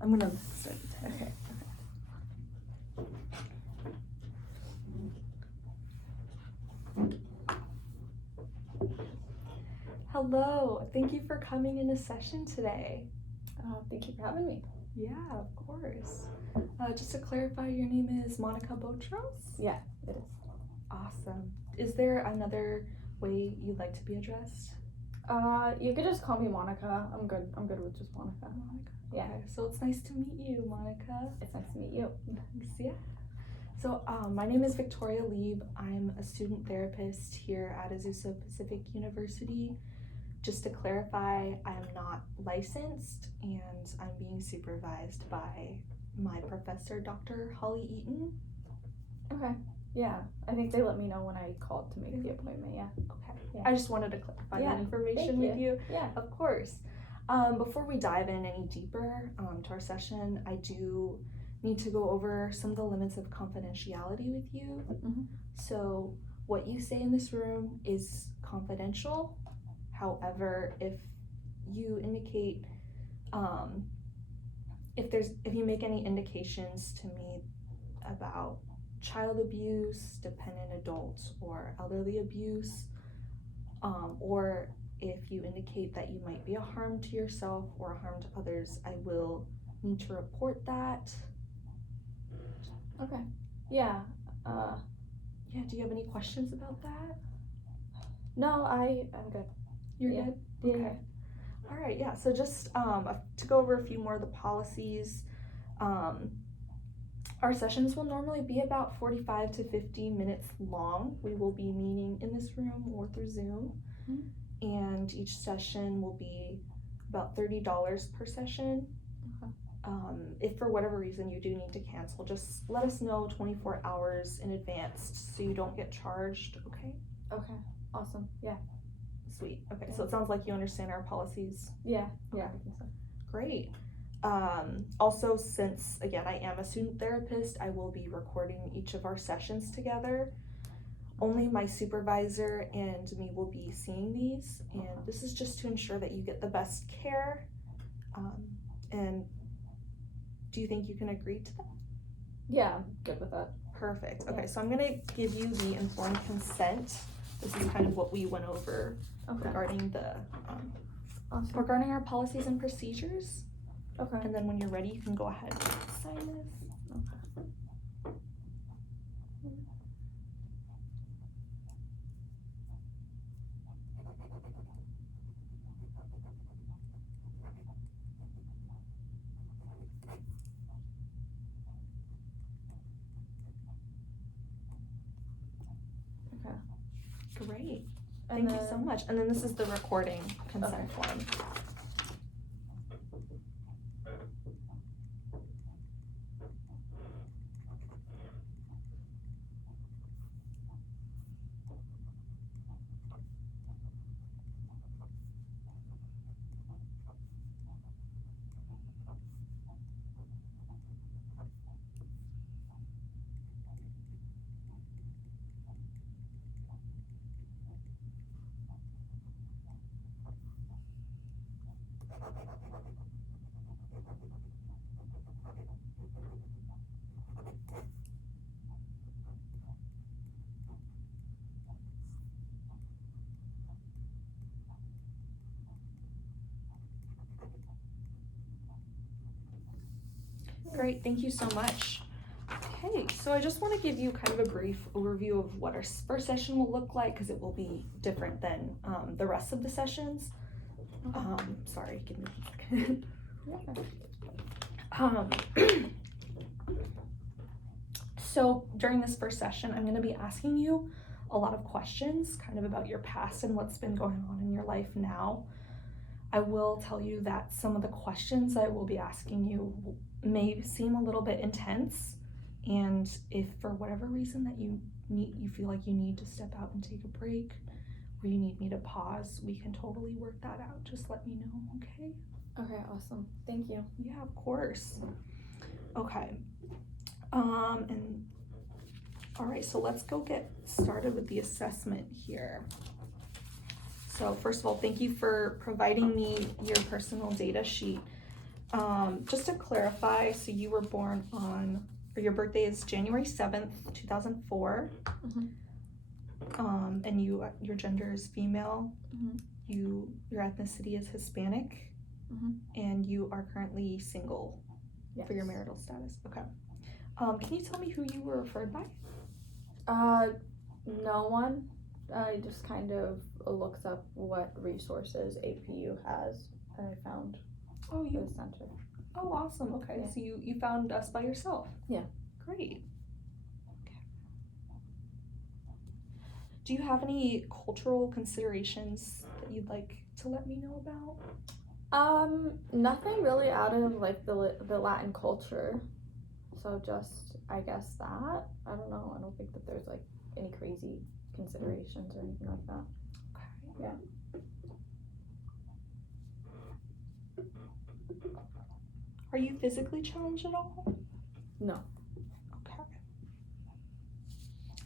I'm gonna start. Okay. Hello, thank you for coming into session today. Thank you for having me. Yeah, of course. Just to clarify, your name is Monica Botros? Yeah, it is. Awesome. Is there another way you'd like to be addressed? You could just call me Monica. I'm good with just Monica. Monica. Yeah. Okay, so it's nice to meet you, Monica. It's nice to meet you. Thanks, yeah. So my name is Victoria Lieb. I'm a student therapist here at Azusa Pacific University. Just to clarify, I am not licensed and I'm being supervised by my professor, Dr. Holly Eaton. Okay. Yeah, I think they let me know when I called to make the appointment. Yeah. Okay. Yeah. I just wanted to clarify that information with you. Yeah. Of course. Before we dive in any deeper to our session, I do need to go over some of the limits of confidentiality with you. Mhm. So what you say in this room is confidential. However, if you indicate, if you make any indications to me about child abuse, dependent adults, or elderly abuse, or if you indicate that you might be a harm to yourself or a harm to others, I will need to report that. Okay. Yeah. Yeah, do you have any questions about that? No, I'm good. You're Yeah. good? Yeah, Okay. All right, yeah, so just to go over a few more of the policies, our sessions will normally be about 45 to 50 minutes long. We will be meeting in this room or through Zoom, and each session will be about $30 per session. Okay. If for whatever reason you do need to cancel, just let us know 24 hours in advance so you don't get charged, okay? Okay. Awesome. Yeah. Sweet. Okay, so it sounds like you understand our policies. Yeah. Yeah. Okay. I think so. Great. Also, since again I am a student therapist, I will be recording each of our sessions together. Only my supervisor and me will be seeing these, and this is just to ensure that you get the best care. And do you think you can agree to that? Yeah, I'm good with that. Perfect. Yeah. Okay, so I'm gonna give you the informed consent. This is kind of what we went over regarding the Awesome. regarding our policies and procedures. Okay. And then when you're ready, you can go ahead and sign this. Okay. Great. And Thank you so much. And then this is the recording consent form. Great, thank you so much. Okay, so I just want to give you kind of a brief overview of what our first session will look like because it will be different than the rest of the sessions. Sorry, give me a second. So during this first session, I'm going to be asking you a lot of questions kind of about your past and what's been going on in your life now. I will tell you that some of the questions I will be asking you may seem a little bit intense, and if for whatever reason that you feel like you need to step out and take a break, or you need me to pause, we can totally work that out. Just let me know, okay? Okay, awesome. Thank you. Yeah, of course. Okay. And all right, so let's go get started with the assessment here. So first of all, thank you for providing me your personal data sheet. Just to clarify, so you were born on, or your birthday is January 7th, 2004. And your gender is female. Your ethnicity is Hispanic. And you are currently single for your marital status. Okay. Can you tell me who you were referred by? No one. I just kind of looked up what resources APU has, and I found the center. Oh, awesome. Okay, Yeah. so you found us by yourself. Yeah. Great. Okay. Do you have any cultural considerations that you'd like to let me know about? Nothing really out of like the Latin culture. So just I guess that. I don't know. I don't think that there's like any crazy considerations or anything like that. Okay. Yeah. Are you physically challenged at all? No. Okay.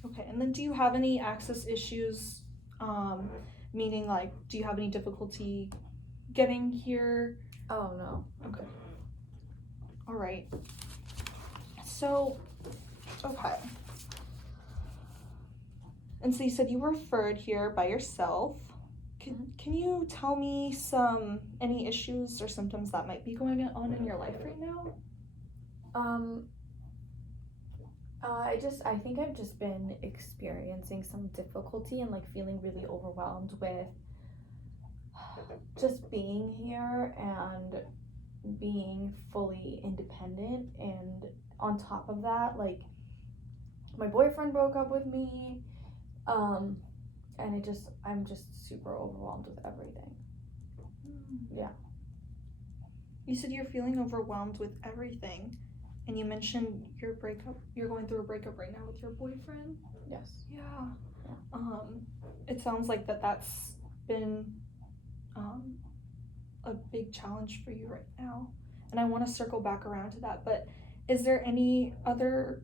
Okay, and then do you have any access issues? Meaning like, do you have any difficulty getting here? Oh no. Okay. All right. So, okay. And so you said you were referred here by yourself. Can you tell me any issues or symptoms that might be going on in your life right now? I think I've just been experiencing some difficulty and like feeling really overwhelmed with just being here and being fully independent, and on top of that, like my boyfriend broke up with me, and I'm just super overwhelmed with everything. Yeah. You said you're feeling overwhelmed with everything, and you mentioned you're going through a breakup right now with your boyfriend. Yes. Yeah. It sounds like that's been a big challenge for you right now, and I want to circle back around to that, but is there any other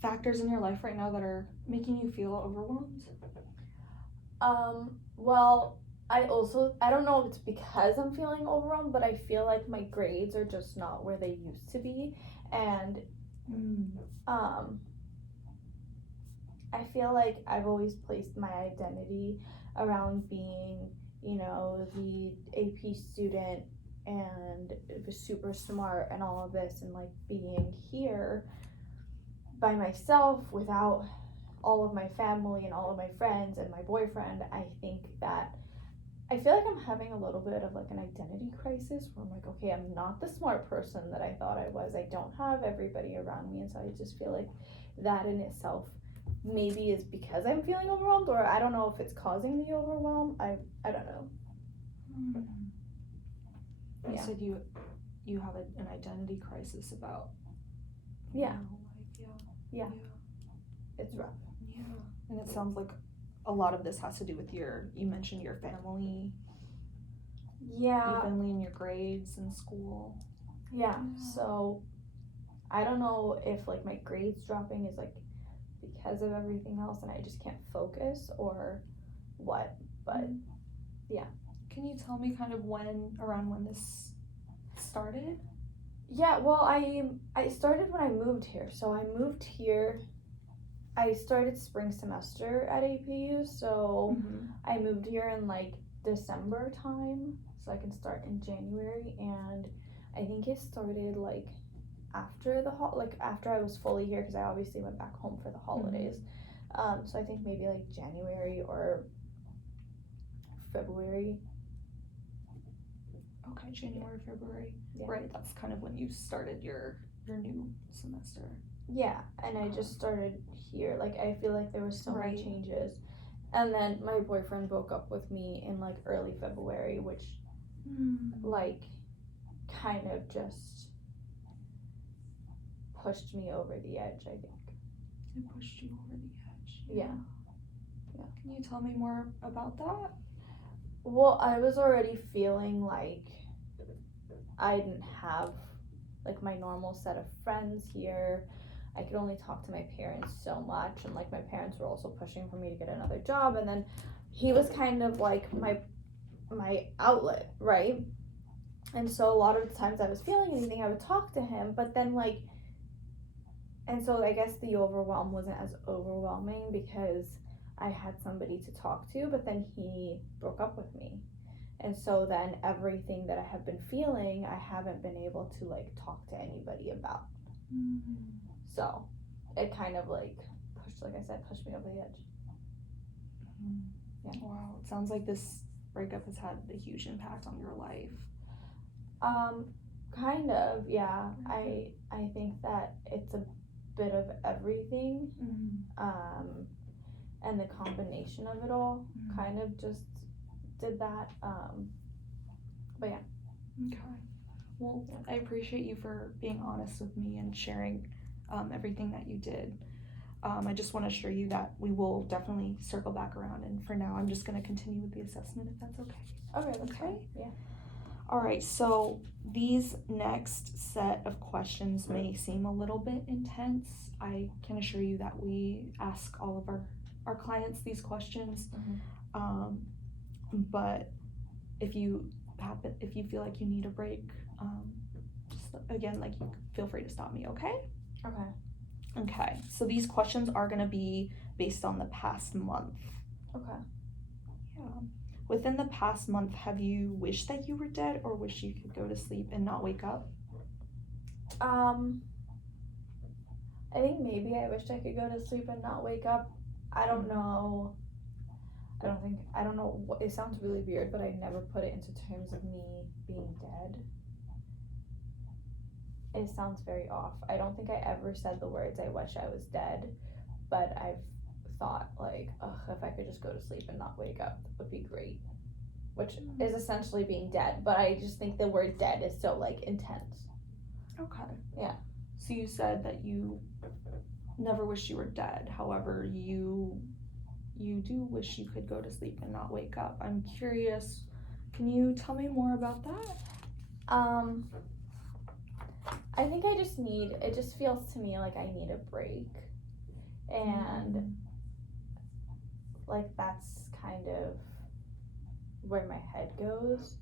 factors in your life right now that are making you feel overwhelmed? Well, I don't know if it's because I'm feeling overwhelmed, but I feel like my grades are just not where they used to be, and I feel like I've always placed my identity around being, the AP student and super smart and all of this, and like being here by myself without all of my family and all of my friends and my boyfriend. I think that I feel like I'm having a little bit of like an identity crisis where I'm like, okay, I'm not the smart person that I thought I was. I don't have everybody around me, and so I just feel like that in itself maybe is because I'm feeling overwhelmed, or I don't know if it's causing the overwhelm. I don't know. You Yeah. said you have an identity crisis about Yeah. Yeah. It's rough. Yeah. And it sounds like a lot of this has to do with you mentioned your family. Yeah. Your family and your grades in school. Yeah. So I don't know if like my grades dropping is like because of everything else and I just can't focus or what, but yeah. Can you tell me kind of around when this started? Yeah, well, I started when I moved here. So I moved here, I started spring semester at APU, so I moved here in like December time, so I can start in January, and I think it started like after after I was fully here, because I obviously went back home for the holidays. So I think maybe like January or February. Okay, January, February. Yeah. Right, that's kind of when you started your new semester. Yeah, and I just started here. Like, I feel like there was so many Right. changes. And then my boyfriend broke up with me in like early February, which like kind of just pushed me over the edge, I think. It pushed you over the edge. Yeah. Can you tell me more about that? Well, I was already feeling like I didn't have like my normal set of friends here. I could only talk to my parents so much, and like my parents were also pushing for me to get another job, and then he was kind of like my outlet, right? And so a lot of the times I was feeling anything, I would talk to him, but then like, and so I guess the overwhelm wasn't as overwhelming because I had somebody to talk to, but then he broke up with me. And so then everything that I have been feeling, I haven't been able to like talk to anybody about. So it kind of like pushed, like I said, pushed me over the edge. Yeah. Wow, it sounds like this breakup has had a huge impact on your life. Kind of, yeah. I think that it's a bit of everything. And the combination of it all kind of just did that. But yeah. Okay. Well, I appreciate you for being honest with me and sharing everything that you did. I just want to assure you that we will definitely circle back around, and for now I'm just going to continue with the assessment if that's okay. Okay, that's fine. Yeah. All right, so these next set of questions may seem a little bit intense. I can assure you that we ask all of our clients these questions. But if you feel like you need a break, just again, like, feel free to stop me, okay? Okay, so these questions are gonna be based on the past month. Okay. Yeah. Within the past month, have you wished that you were dead or wish you could go to sleep and not wake up? I think maybe I wished I could go to sleep and not wake up. I don't know. I don't know what, it sounds really weird, but I never put it into terms of me being dead. It sounds very off. I don't think I ever said the words I wish I was dead, but I've thought like, ugh, if I could just go to sleep and not wake up, that would be great. Which is essentially being dead, but I just think the word dead is so like intense. Okay. Yeah. So you said that you never wish you were dead. However, you do wish you could go to sleep and not wake up. I'm curious, can you tell me more about that? I think it just feels to me like I need a break. And like that's kind of where my head goes.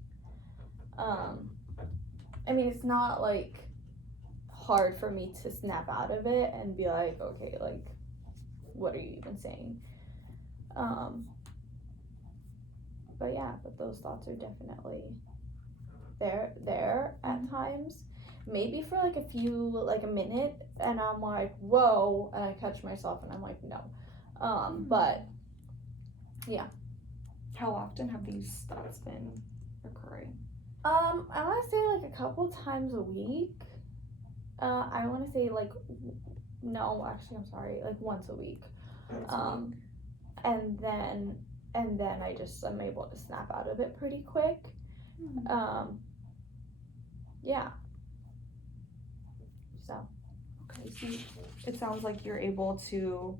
I mean, it's not like hard for me to snap out of it and be like, okay, like, what are you even saying? But yeah, but those thoughts are definitely there at times. Maybe for like a minute, and I'm like, whoa, and I catch myself and I'm like, no. But yeah. How often have these thoughts been occurring? I want to say like a couple times a week. I want to say like, no, actually, I'm sorry, like once a week. And then I'm able to snap out of it pretty quick. Yeah. So. Okay, so it sounds like you're able to,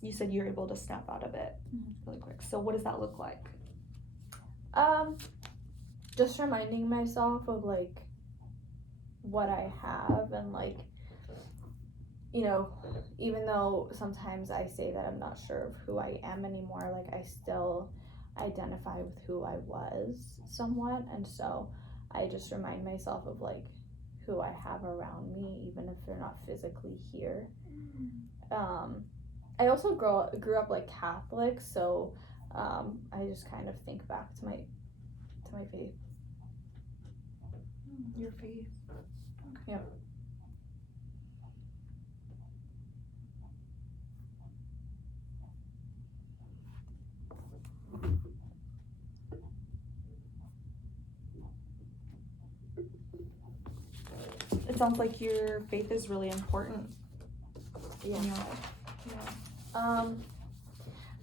you said you're able to snap out of it really quick. So what does that look like? Just reminding myself of like what I have, and like, you know, even though sometimes I say that I'm not sure of who I am anymore, like I still identify with who I was somewhat, and so I just remind myself of like who I have around me, even if they're not physically here. I also grew up like Catholic, so I just kind of think back to my faith. Your faith. Okay. Yeah. It sounds like your faith is really important. Yeah. Yeah.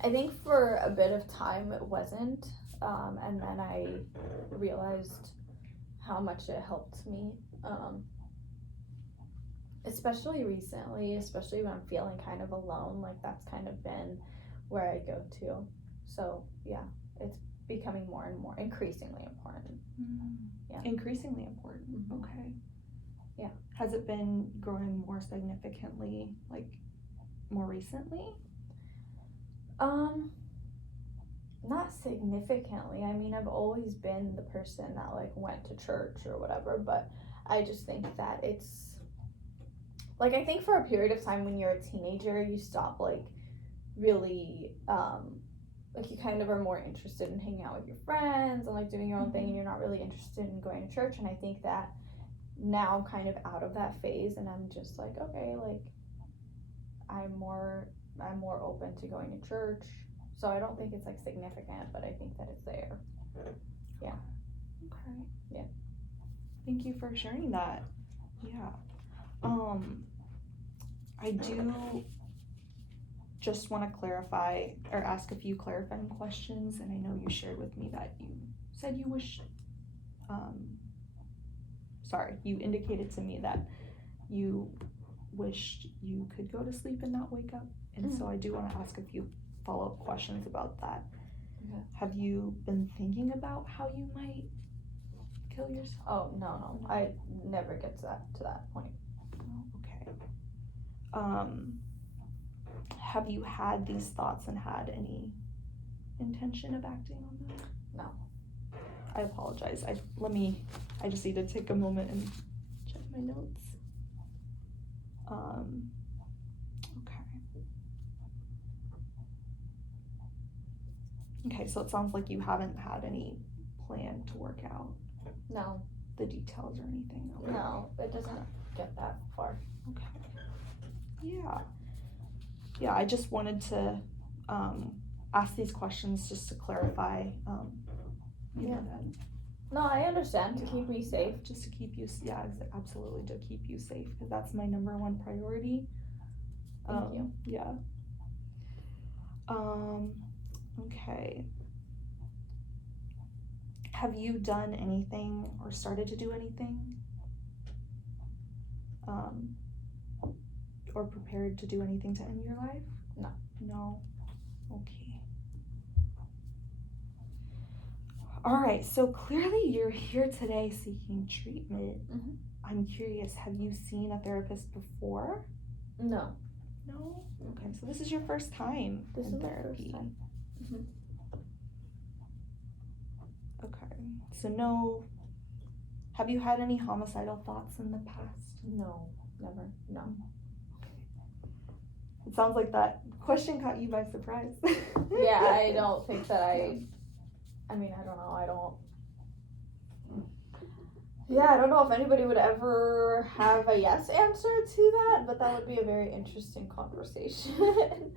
I think for a bit of time it wasn't, and then I realized how much it helped me, especially recently, especially when I'm feeling kind of alone. Like that's kind of been where I go to. So yeah, it's becoming more and more increasingly important. Yeah. Increasingly important. Okay. Yeah. Has it been growing more significantly, like more recently? not significantly. I mean, I've always been the person that like went to church or whatever, but I just think that it's like, I think for a period of time when you're a teenager, you stop like really like you kind of are more interested in hanging out with your friends and like doing your own thing, and you're not really interested in going to church. And I think that now I'm kind of out of that phase, and I'm just like, okay, like I'm more open to going to church. So I don't think it's like significant, but I think that it's there. Okay. Yeah. Thank you for sharing that. Yeah. I do just want to clarify or ask a few clarifying questions, and I know you shared with me that you said you wish, you indicated to me that you wished you could go to sleep and not wake up, and so I do want to ask a few follow-up questions about that. Okay. Have you been thinking about how you might kill yourself? Oh, no, I never get to that point. Okay. Have you had these thoughts and had any intention of acting on them? No. I apologize. I just need to take a moment and check my notes. Okay. Okay, so it sounds like you haven't had any plan to work out No. the details or anything. Okay. No, it doesn't get that far. Okay. Yeah, I just wanted to ask these questions just to clarify, you know, that. No, I understand, to keep me safe. Just to keep you, absolutely, to keep you safe, because that's my number one priority. Thank you. Yeah. Okay. Have you done anything or started to do anything? Or prepared to do anything to end your life? No. No? Okay. Alright, so clearly you're here today seeking treatment. Mhm. I'm curious, have you seen a therapist before? No. No? Okay, so this is your first time This in is my therapy. first time. Mhm. Okay, so no. Have you had any homicidal thoughts in the past? No, never. No. It sounds like that question caught you by surprise. Yeah, I don't think that I mean, I don't know, I don't know if anybody would ever have a yes answer to that, but that would be a very interesting conversation.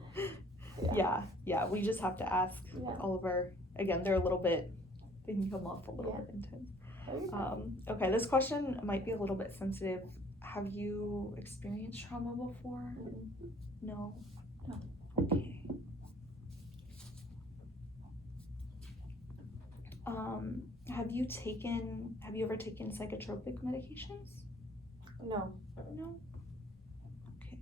Yeah, we just have to ask Yeah. all of our, again, they can come off a little bit intense. Okay, this question might be a little bit sensitive. Have you experienced trauma before? No? No. Okay. Have you ever taken psychotropic medications? No. No? Okay.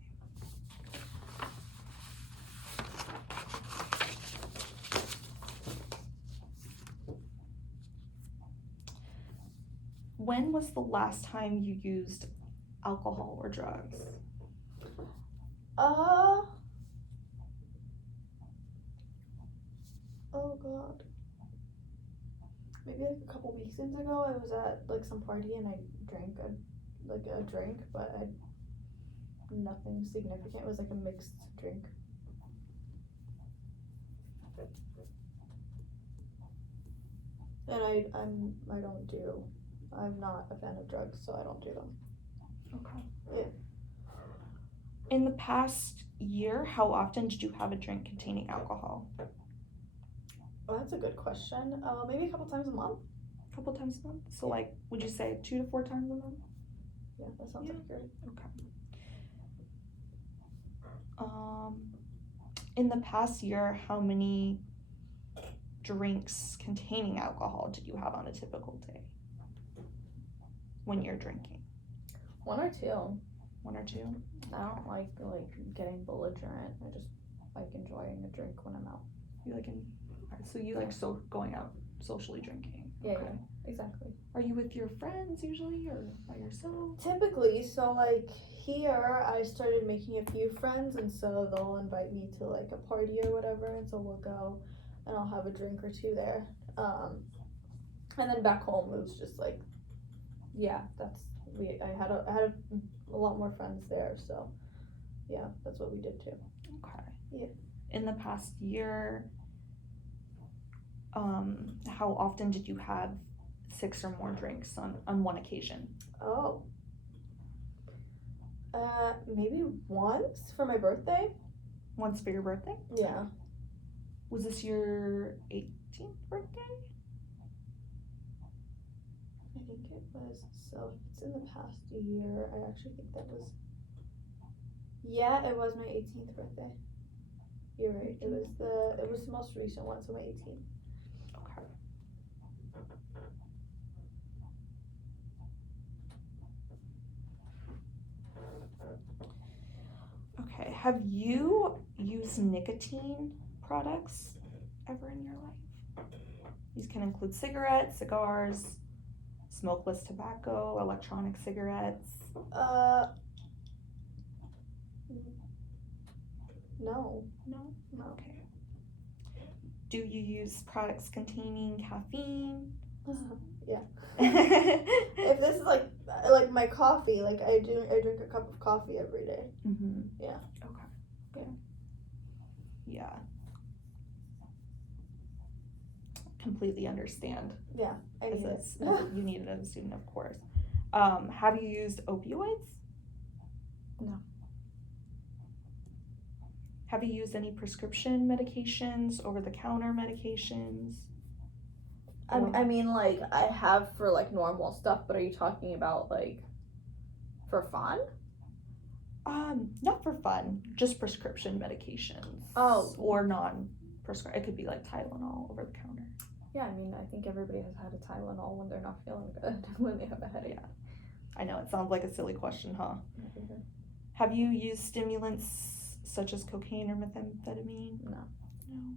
When was the last time you used alcohol or drugs? Oh god. Maybe like a couple weekends ago, I was at like some party and I drank a drink, but nothing significant. It was like a mixed drink. And I'm not a fan of drugs, so I don't do them. Okay. Yeah. In the past year, how often did you have a drink containing alcohol? Oh, that's a good question. Maybe a couple times a month. A couple times a month? So like, would you say 2 to 4 times a month? Yeah, that sounds like good. Okay. In the past year, how many drinks containing alcohol did you have on a typical day when you're drinking? 1 or 2. 1 or 2? I don't like getting belligerent. I just like enjoying a drink when I'm out. You like so you like going out socially drinking? Yeah, Okay. yeah, exactly. Are you with your friends usually or by yourself? Typically, so like here I started making a few friends, and so they'll invite me to like a party or whatever, and so we'll go. and I'll have a drink or two there. And then back home it was just like, yeah, I had a lot more friends there, so yeah, that's what we did too. Okay. Yeah. In the past year, how often did you have 6 or more drinks on one occasion? Oh. Maybe once for my birthday. Once for your birthday? Yeah. Was this your 18th birthday? I think it was, so if it's in the past year, I actually think that was, yeah, it was my 18th birthday. You're right, it was the most recent one, so my 18th. Okay. Okay, have you used nicotine products ever in your life? These can include cigarettes, cigars, smokeless tobacco, electronic cigarettes. No. No? No. Okay. Do you use products containing caffeine? Yeah. If this is like my coffee, like I drink a cup of coffee every day. Mm-hmm. Yeah. Okay. Yeah. Completely understand. Yeah, I need it. You need it as a student, of course. Have you used opioids? No. Have you used any prescription medications, over-the-counter medications? I mean, like, I have for, like, normal stuff, but are you talking about, like, for fun? Not for fun, just prescription medications. Oh. Or non-prescribed. It could be like Tylenol over the counter. Yeah, I mean, I think everybody has had a Tylenol when they're not feeling good, when they have a headache. Yeah. I know, it sounds like a silly question, huh? Mm-hmm. Have you used stimulants such as cocaine or methamphetamine? No. No.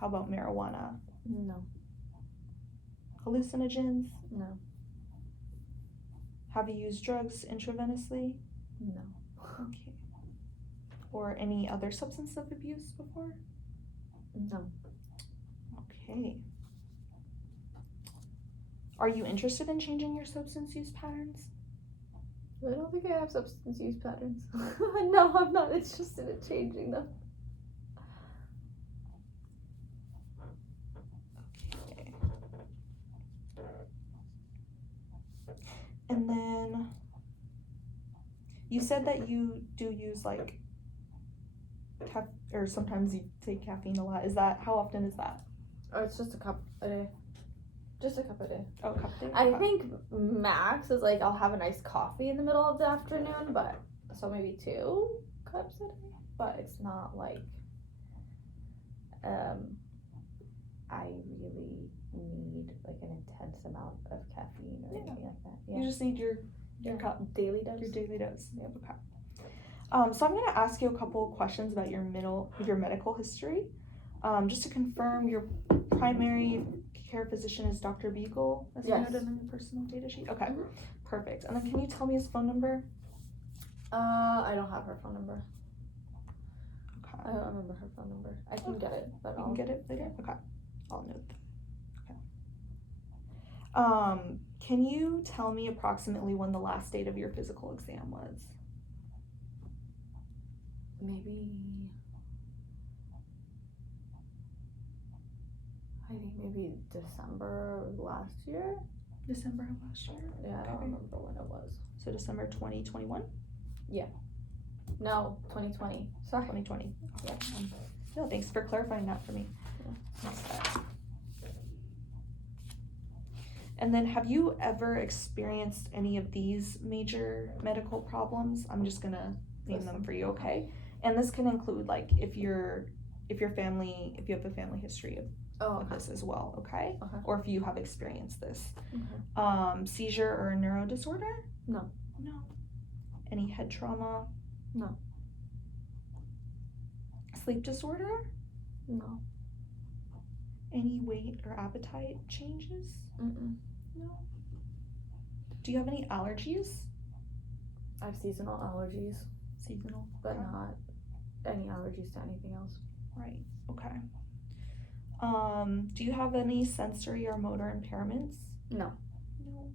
How about marijuana? No. Hallucinogens? No. Have you used drugs intravenously? No. Okay. Or any other substance of abuse before? No. Okay. Are you interested in changing your substance use patterns? I don't think I have substance use patterns. No, I'm not interested in changing them. Okay. And then you said that you do use like or sometimes you take caffeine a lot. How often is that? Oh, it's just a cup a day. Just a cup a day. Oh, a cup a day? I Okay. think max is like I'll have a nice coffee in the middle of the afternoon, but so maybe 2 cups a day. But it's not like I really need like an intense amount of caffeine or anything like that. Yeah. You just need your cup. Daily dose. Your daily dose. Yeah. Okay. So I'm going to ask you a couple of questions about your medical history. Just to confirm, your primary care physician is Dr. Beagle, as you Yes. noted on your personal data sheet? Okay, Mhm. perfect. And then can you tell me his phone number? I don't have her phone number. Okay. I don't remember her phone number. I can get it, but You I'll can get it later? Okay, I'll note that. Okay. Can you tell me approximately when the last date of your physical exam was? I think maybe December of last year. December of last year? Yeah, I don't Okay. remember when it was. So December 2021? No, 2020. Sorry. 2020. Yeah. No, thanks for clarifying that for me. Okay. And then have you ever experienced any of these major medical problems? I'm just gonna name them for you, okay? And this can include like if you have a family history of this as well, okay? Okay. Or if you have experienced this. Okay. Seizure or a neuro disorder? No. No. Any head trauma? No. Sleep disorder? No. Any weight or appetite changes? Mm-mm. No. Do you have any allergies? I have seasonal allergies, Seasonal. but Okay. not any allergies to anything else. Right. Okay. Do you have any sensory or motor impairments? No. No.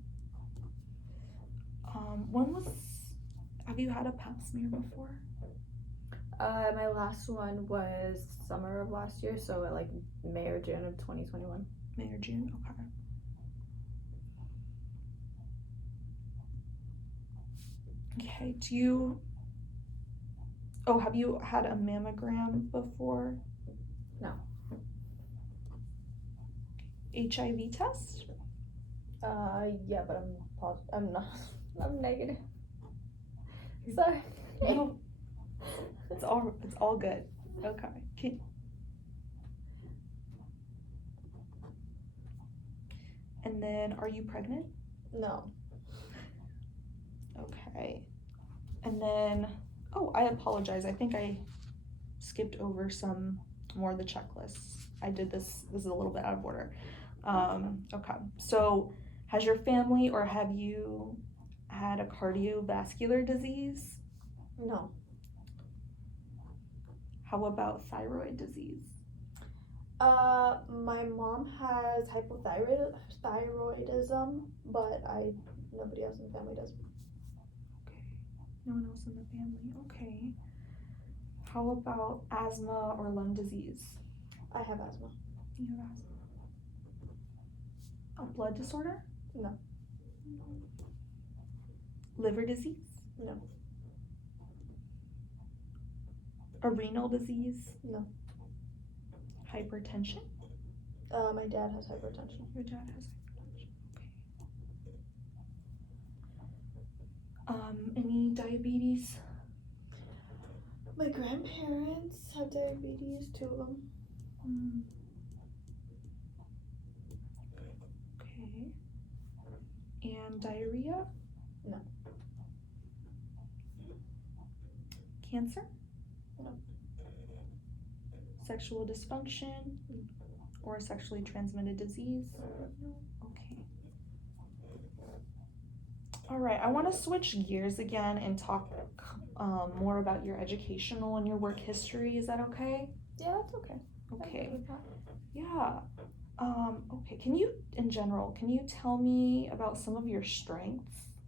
Have you had a pap smear before? My last one was summer of last year, so like May or June of 2021. May or June? Okay. Have you had a mammogram before? No. HIV test? Yeah, but I'm not. I'm negative. Sorry. No. It's all good. Okay. And then, are you pregnant? No. Okay. And then, I apologize. I think I skipped over some more of the checklists. I did this is a little bit out of order. Okay. So, has your family or have you had a cardiovascular disease? No. How about thyroid disease? My mom has hypothyroidism, but nobody else in the family does. Okay. No one else in the family. Okay. How about asthma or lung disease? I have asthma. You have asthma. A blood disorder? No. Liver disease? No. A renal disease? No. Hypertension? My dad has hypertension. Your dad has hypertension. Okay. Any diabetes? My grandparents have diabetes, 2 of them. Okay. And diarrhea? No. Cancer? No. Sexual dysfunction? Or a sexually transmitted disease? No. Okay. All right, I want to switch gears again and talk more about your educational and your work history. Is that okay? Yeah, that's okay. Okay. Yeah. Okay. Can you tell me about some of your strengths?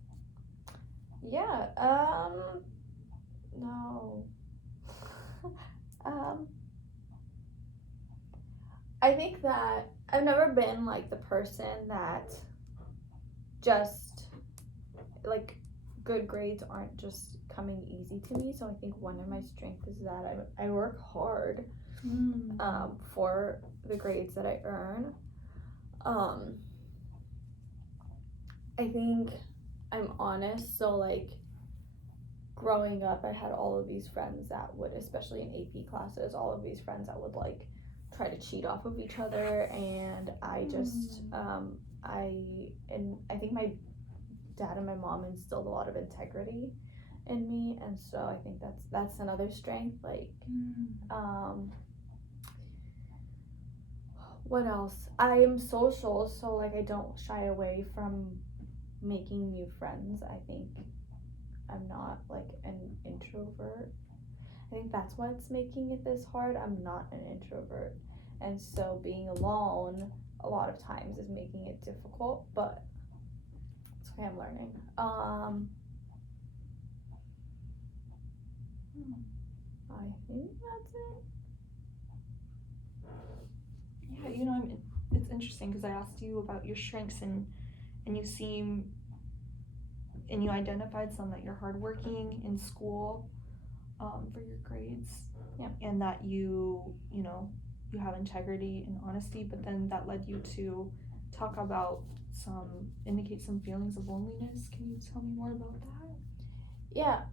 Yeah. No. I think that I've never been like the person that just like good grades aren't just coming easy to me. So I think one of my strengths is that I work hard for the grades that I earn. I think I'm honest, so like growing up I had all of these friends that would, especially in AP classes, all of these friends that would like try to cheat off of each other, and I just I think my dad and my mom instilled a lot of integrity in me, and so I think that's another strength. Like what else? I am social, so like I don't shy away from making new friends. I think I'm not like an introvert. I think that's what's making it this hard. I'm not an introvert, and so being alone a lot of times is making it difficult, but it's okay, I'm learning. I think that's it. Yeah, it's interesting because I asked you about your strengths and you identified some that you're hardworking in school for your grades. Yeah. And that you have integrity and honesty, but then that led you to indicate some feelings of loneliness. Can you tell me more about that? Yeah.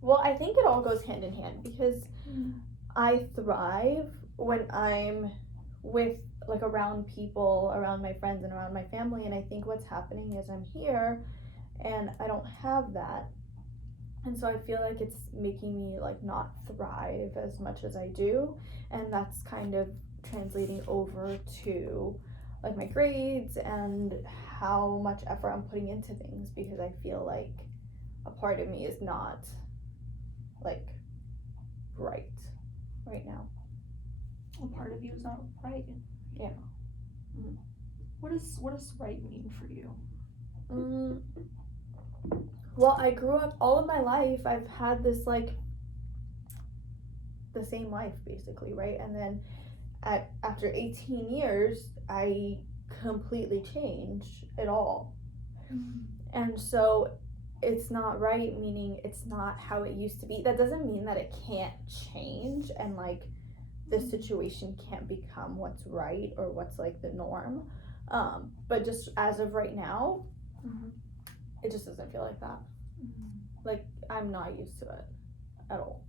Well, I think it all goes hand in hand because I thrive when I'm with like around people, around my friends and around my family, and I think what's happening is I'm here and I don't have that. And so I feel like it's making me like not thrive as much as I do, and that's kind of translating over to like my grades and how much effort I'm putting into things, because I feel like a part of me is not like right now. a part of you is not right. Yeah. Mhm. What does right mean for you? Well, I grew up all of my life. I've had this like the same life basically, right? And then after 18 years, I completely changed it all. And so it's not right, meaning it's not how it used to be. That doesn't mean that it can't change and like the situation can't become what's right or what's like the norm. But just as of right now, it just doesn't feel like that. Like I'm not used to it at all.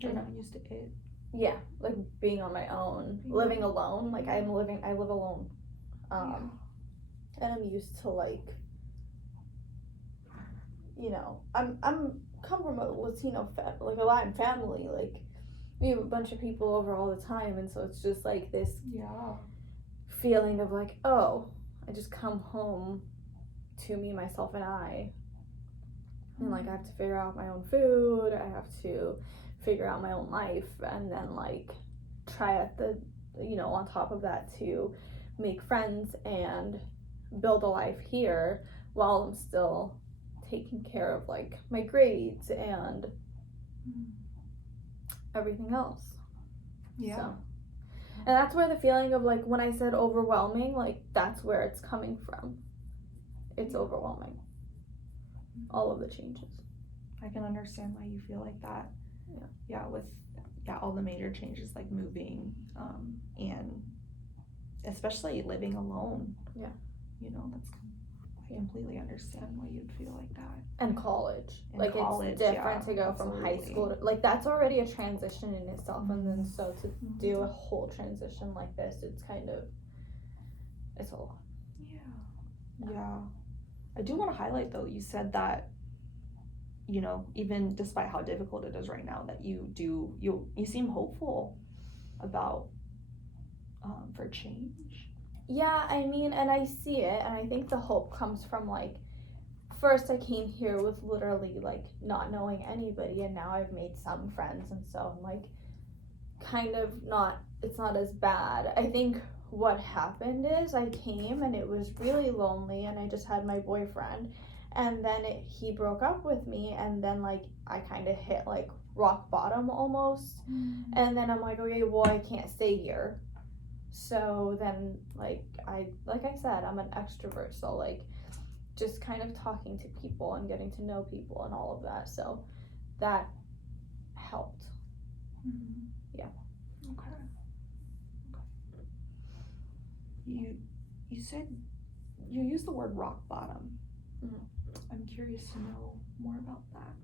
You're not used to it. Yeah, like being on my own, living alone. Like I live alone. And I'm used to like, you know, I'm come from a Latino like a Latin family. Like we have a bunch of people over all the time, and so it's just like this feeling of like, oh, I just come home to me, myself, and I. And like I have to figure out my own food. I have to figure out my own life, and then like try at the, you know, on top of that to make friends and build a life here while I'm still taking care of like my grades and everything else. Yeah. So, and that's where the feeling of like when I said overwhelming, like that's where it's coming from. It's overwhelming. All of the changes. I can understand why you feel like that. Yeah. With all the major changes like moving, and especially living alone. Yeah. You know, I completely understand why you'd feel like that. And college. And like college, it's different to go absolutely. from high school to like that's already a transition in itself, and then so to do a whole transition like this, it's a lot. Yeah. I do want to highlight though, you said that, you know, even despite how difficult it is right now, that you seem hopeful about for change. Yeah, I mean, and I see it, and I think the hope comes from like first I came here with literally like not knowing anybody, and now I've made some friends, and so I'm like kind of it's not as bad. I think what happened is I came and it was really lonely, and I just had my boyfriend, and then he broke up with me, and then like I kind of hit like rock bottom almost, and then I'm like, okay, well I can't stay here. So then like I said, I'm an extrovert, so like just kind of talking to people and getting to know people and all of that, so that helped. Yeah. Okay. You said you used the word rock bottom. I'm curious to know more about that.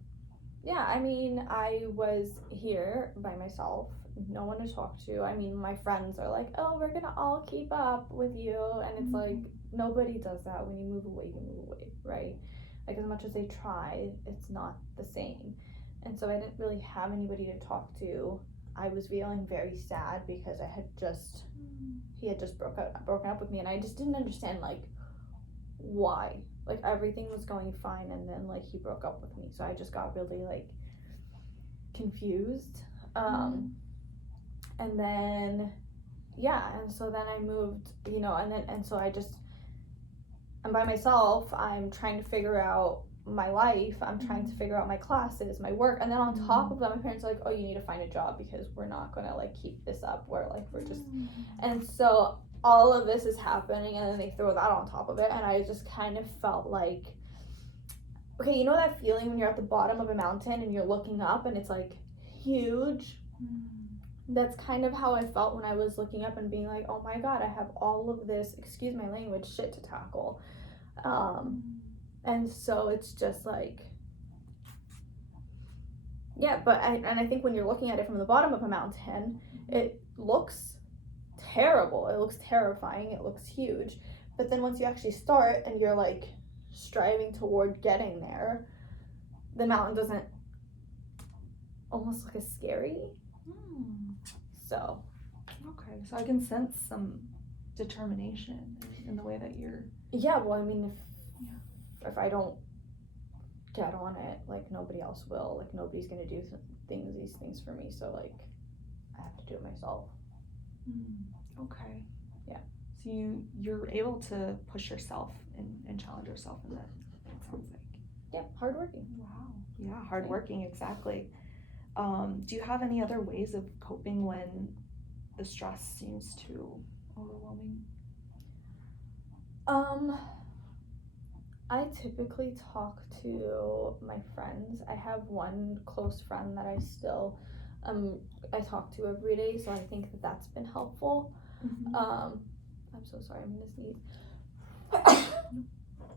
Yeah, I mean, I was here by myself, no one to talk to. I mean, my friends are like, oh, we're gonna all keep up with you, and it's like nobody does that. When you move away, you move away, right? Like as much as they try, it's not the same. And so I didn't really have anybody to talk to. I was feeling very sad because he had just broken up with me, and I just didn't understand like why. Like everything was going fine, and then like he broke up with me, so I just got really like confused. And then and so then I moved, you know, and so I'm by myself. I'm trying to figure out my life. I'm trying to figure out my classes, my work, and then on top of that, my parents are like, oh, you need to find a job because we're not gonna like keep this up. We're just and so all of this is happening, and then they throw that on top of it, and I just kind of felt like, okay, you know that feeling when you're at the bottom of a mountain and you're looking up and it's like huge? That's kind of how I felt when I was looking up and being like, oh my god, I have all of this, excuse my language, shit to tackle. And so it's just like, but I think when you're looking at it from the bottom of a mountain, it looks terrible, it looks terrifying, it looks huge, but then once you actually start and you're like striving toward getting there, the mountain doesn't almost look as scary. So I can sense some determination in the way that you're well, I mean, if I don't get on it, like nobody else will, like nobody's gonna do these things for me, so like I have to do it myself. Okay. Yeah. So you're able to push yourself and challenge yourself in that, it sounds like. Yep, hardworking. Wow. Yeah, hardworking, exactly. Do you have any other ways of coping when the stress seems too overwhelming? I typically talk to my friends. I have one close friend that I talk to every day, so I think that that's been helpful. I'm so sorry, I'm gonna sneeze.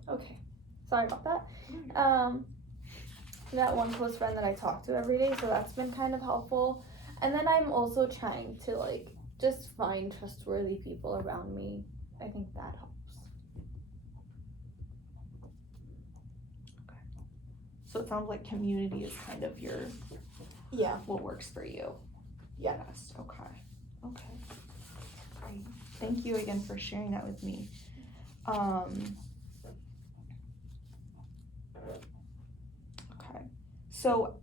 Okay, sorry about that. That one close friend that I talk to every day, so that's been kind of helpful. And then I'm also trying to like just find trustworthy people around me. I think that helps. So it sounds like community is kind of Yeah. what works for you. Yeah. Best. Okay. Great. Thank you again for sharing that with me. Okay. So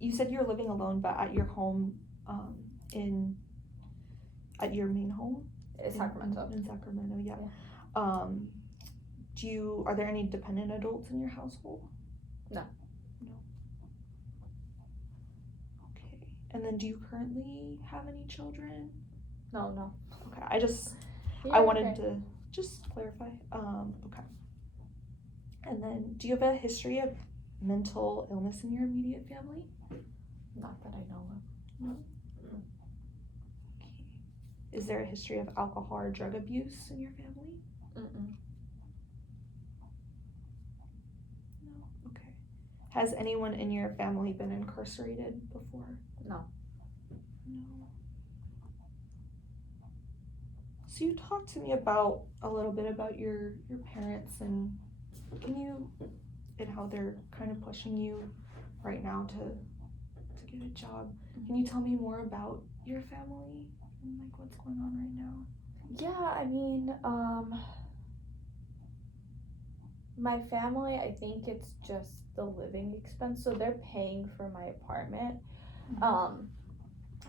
you said you're living alone, but at your home, at your main home? Sacramento. In Sacramento, yeah. Are there any dependent adults in your household? No. Okay. And then do you currently have any children? No. Okay. I wanted to just clarify. Okay. And then do you have a history of mental illness in your immediate family? Not that I know of. No. Okay. Is there a history of alcohol or drug abuse in your family? Mm-mm. No. Okay. Has anyone in your family been incarcerated before? No. So you talked to me a little bit about your parents and how they're kind of pushing you right now to get a job. Can you tell me more about your family and like what's going on right now? Yeah, I mean, my family, I think it's just the living expense. So they're paying for my apartment. And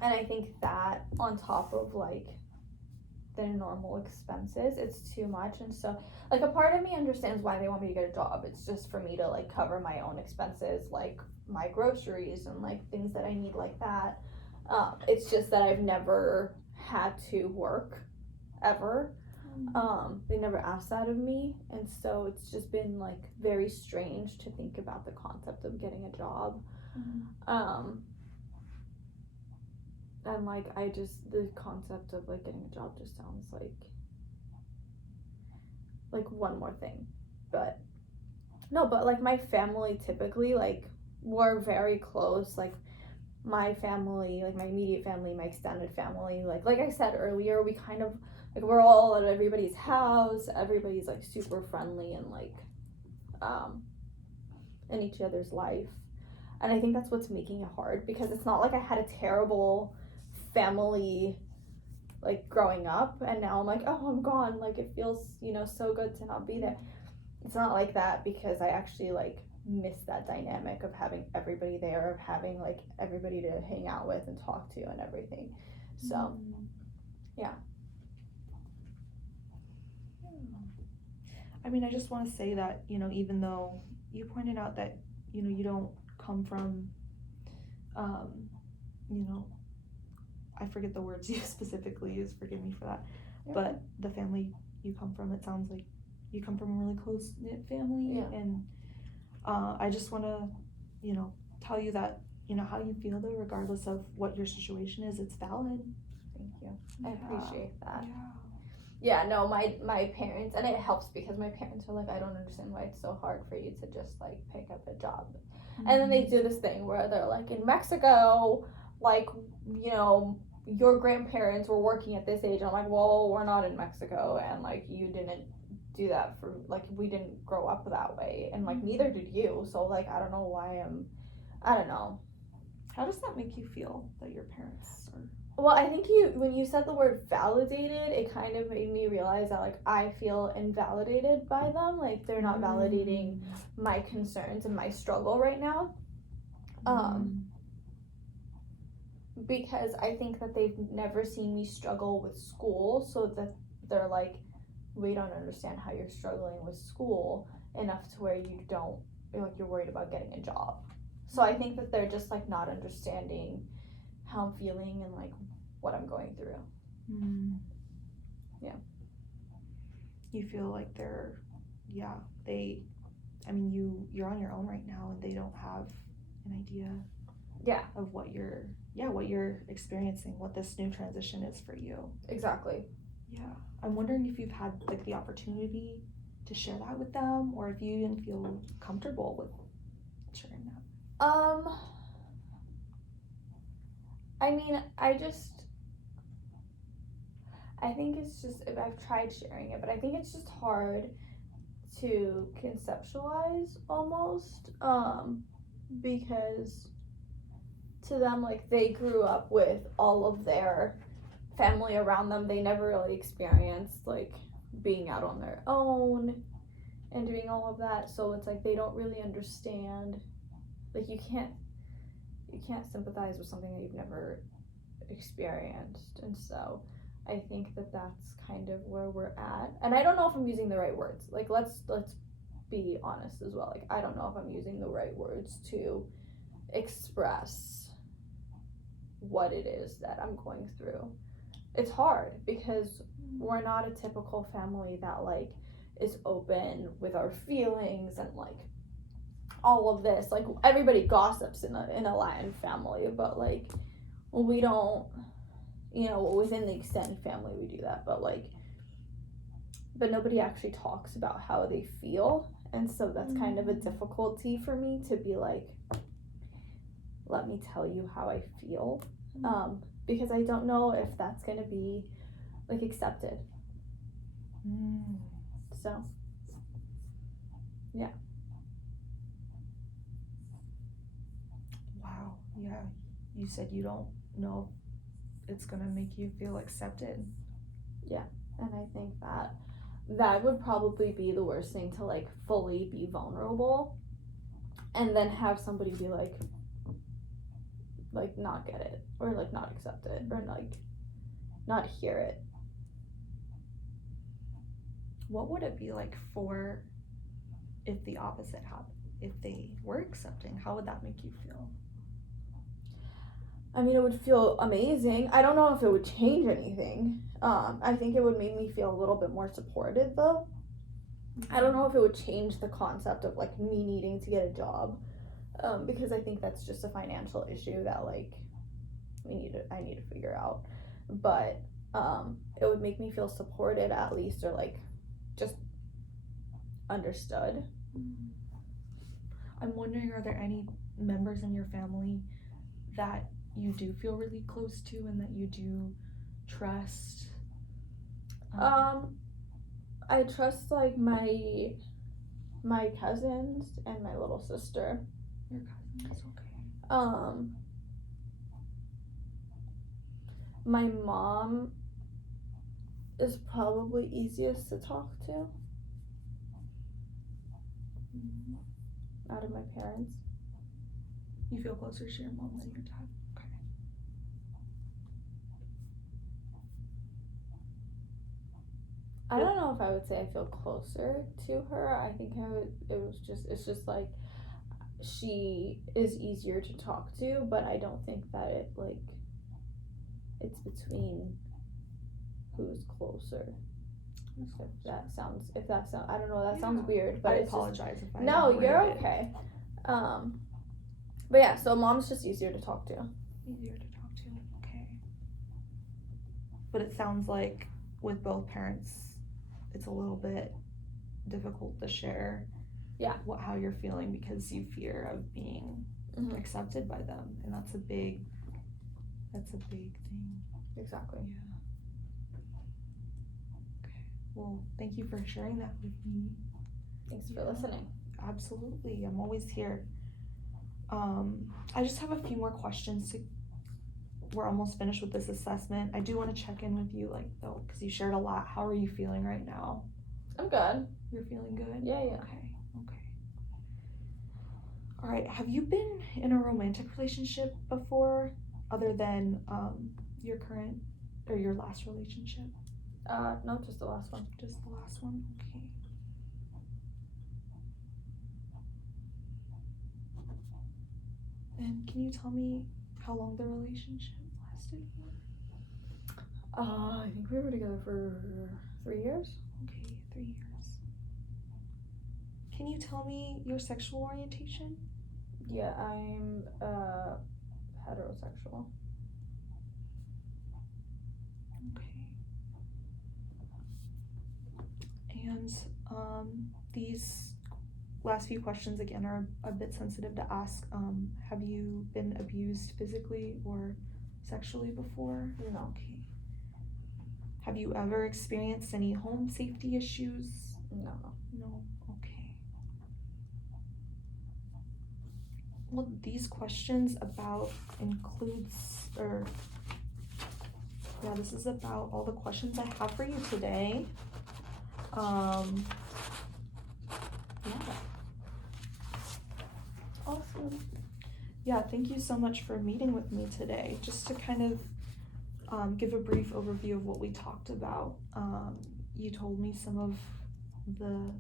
I think that on top of like the normal expenses, it's too much. And so like a part of me understands why they want me to get a job. It's just for me to like cover my own expenses, like my groceries and like things that I need like that. It's just that I've never had to work ever. They never asked that of me, and so it's just been like very strange to think about the concept of getting a job. And like the concept of like getting a job just sounds like one more thing. But no, but like my family typically, like we're very close. Like my family, like my immediate family, my extended family, like I said earlier, we kind of like we're all at everybody's house. Everybody's like super friendly and like in each other's life. And I think that's what's making it hard, because it's not like I had a terrible family like growing up and now I'm like, oh, I'm gone, like it feels, so good to not be there. It's not like that, because I actually like miss that dynamic of having everybody there, of having like everybody to hang out with and talk to and everything. So yeah. I mean, I just want to say that, even though you pointed out that, you don't come from, I forget the words you specifically used, forgive me for that, but the family you come from, it sounds like you come from a really close-knit family, and I just want to, tell you that, how you feel though, regardless of what your situation is, it's valid. Thank you. I appreciate that. Yeah. Yeah, no, my parents, and it helps because my parents are like, I don't understand why it's so hard for you to just like pick up a job. And then they do this thing where they're like, in Mexico, like, your grandparents were working at this age. I'm like, well, we're not in Mexico, and like you didn't do that for like we didn't grow up that way, and like neither did you. So like I don't know why I don't know. How does that make you feel that your parents are? Well, I think when you said the word validated, it kind of made me realize that like I feel invalidated by them. Like they're not validating my concerns and my struggle right now. because I think that they've never seen me struggle with school, so that they're like, we don't understand how you're struggling with school enough to where you're worried about getting a job. So I think that they're just like not understanding how I'm feeling and like what I'm going through. Yeah. You feel like you're on your own right now, and they don't have an idea of what you're experiencing, what this new transition is for you. Exactly. Yeah. I'm wondering if you've had like the opportunity to share that with them, or if you even feel comfortable with sharing that. I mean, I think it's just, I've tried sharing it, but I think it's just hard to conceptualize almost, because to them, like, they grew up with all of their family around them. They never really experienced like being out on their own and doing all of that, so it's like they don't really understand. Like, you can't sympathize with something that you've never experienced. And so I think that that's kind of where we're at, and I don't know if I'm using the right words. Like, let's be honest as well. Like, I don't know if I'm using the right words to express what it is that I'm going through. It's hard because we're not a typical family that like is open with our feelings and like all of this. Like, everybody gossips in a Latin family, but like we don't, within the extended family we do that, but nobody actually talks about how they feel. And so that's kind of a difficulty for me to be like, let me tell you how I feel, because I don't know if that's gonna be like accepted. So yeah. Wow. Yeah. You said you don't know if it's gonna make you feel accepted. Yeah. And I think that would probably be the worst thing, to like fully be vulnerable and then have somebody be like not get it, or like not accept it, or like not hear it. What would it be like for if the opposite happened? If they were accepting, how would that make you feel? I mean, it would feel amazing. I don't know if it would change anything. I think it would make me feel a little bit more supported, though. I don't know if it would change the concept of like me needing to get a job, because I think that's just a financial issue that like I need to figure out. But it would make me feel supported at least, or like just understood. I'm wondering, are there any members in your family that you do feel really close to and that you do trust? I trust like my cousins and my little sister. Your cousins, okay. My mom is probably easiest to talk to out of my parents. You feel closer to your mom than your dad? Okay. I don't know if I would say I feel closer to her. I think it's just like she is easier to talk to, but I don't think that it's between who's closer. If that sounds, I don't know, that sounds weird, but I apologize if I no, you're worded it. okay. But yeah, so mom's just easier to talk to. Easier to talk to, okay. But it sounds like with both parents, it's a little bit difficult to share how you're feeling, because you fear of being accepted by them, and that's a big thing. Exactly. Yeah. Okay. Well, thank you for sharing that with me. Thanks for listening. Absolutely, I'm always here. I just have a few more questions we're almost finished with this assessment. I do want to check in with you, though, because you shared a lot. How are you feeling right now? I'm good. You're feeling good? Yeah. Okay. All right, have you been in a romantic relationship before? other than your current or your last relationship? No, just the last one. Just the last one? Okay. And can you tell me how long the relationship lasted for? I think we were together for 3 years. Okay, 3 years. Can you tell me your sexual orientation? Yeah, I'm heterosexual. Okay. And these last few questions again are a bit sensitive to ask. Have you been abused physically or sexually before? No. Okay. Have you ever experienced any home safety issues? No. No. Okay. Well, these questions about this is about all the questions I have for you today. Yeah. Awesome. Yeah, thank you so much for meeting with me today. Just to kind of give a brief overview of what we talked about. You told me some of the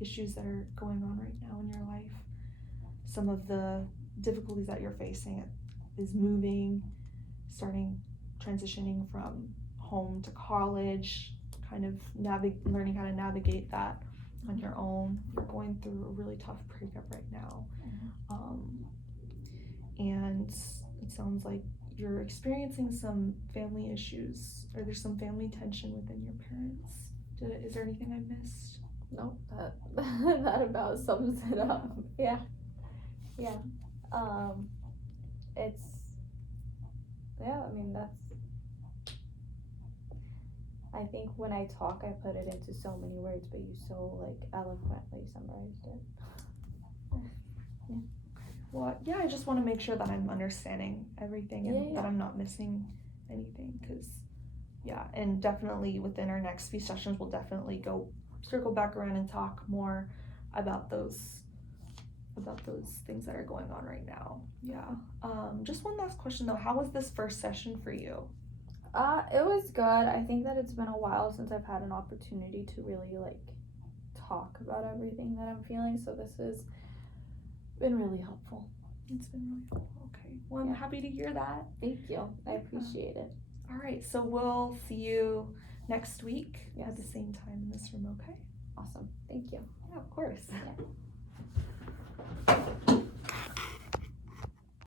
issues that are going on right now in your life. Some of the difficulties that you're facing is moving, transitioning from home to college, kind of learning how to navigate that on your own. You're going through a really tough breakup right now. And it sounds like you're experiencing some family issues, or there's some family tension within your parents. Is there anything I missed? No, that about sums it up. Yeah. I mean, I think when I talk, I put it into so many words, but you so eloquently summarized it. Well, yeah, I just want to make sure that I'm understanding everything and that Yeah. I'm not missing anything, and definitely within our next few sessions, we'll definitely circle back around and talk more about those things that are going on right now. Yeah. Just one last question though, how was this first session for you? It was good. I think that it's been a while since I've had an opportunity to really talk about everything that I'm feeling, so this has been really helpful. It's been really helpful. Okay. Well, I'm happy to hear that. Thank you. I appreciate it. All right, so we'll see you next week Yes. at the same time in this room, okay? Awesome. Thank you. Yeah, of course. Yeah.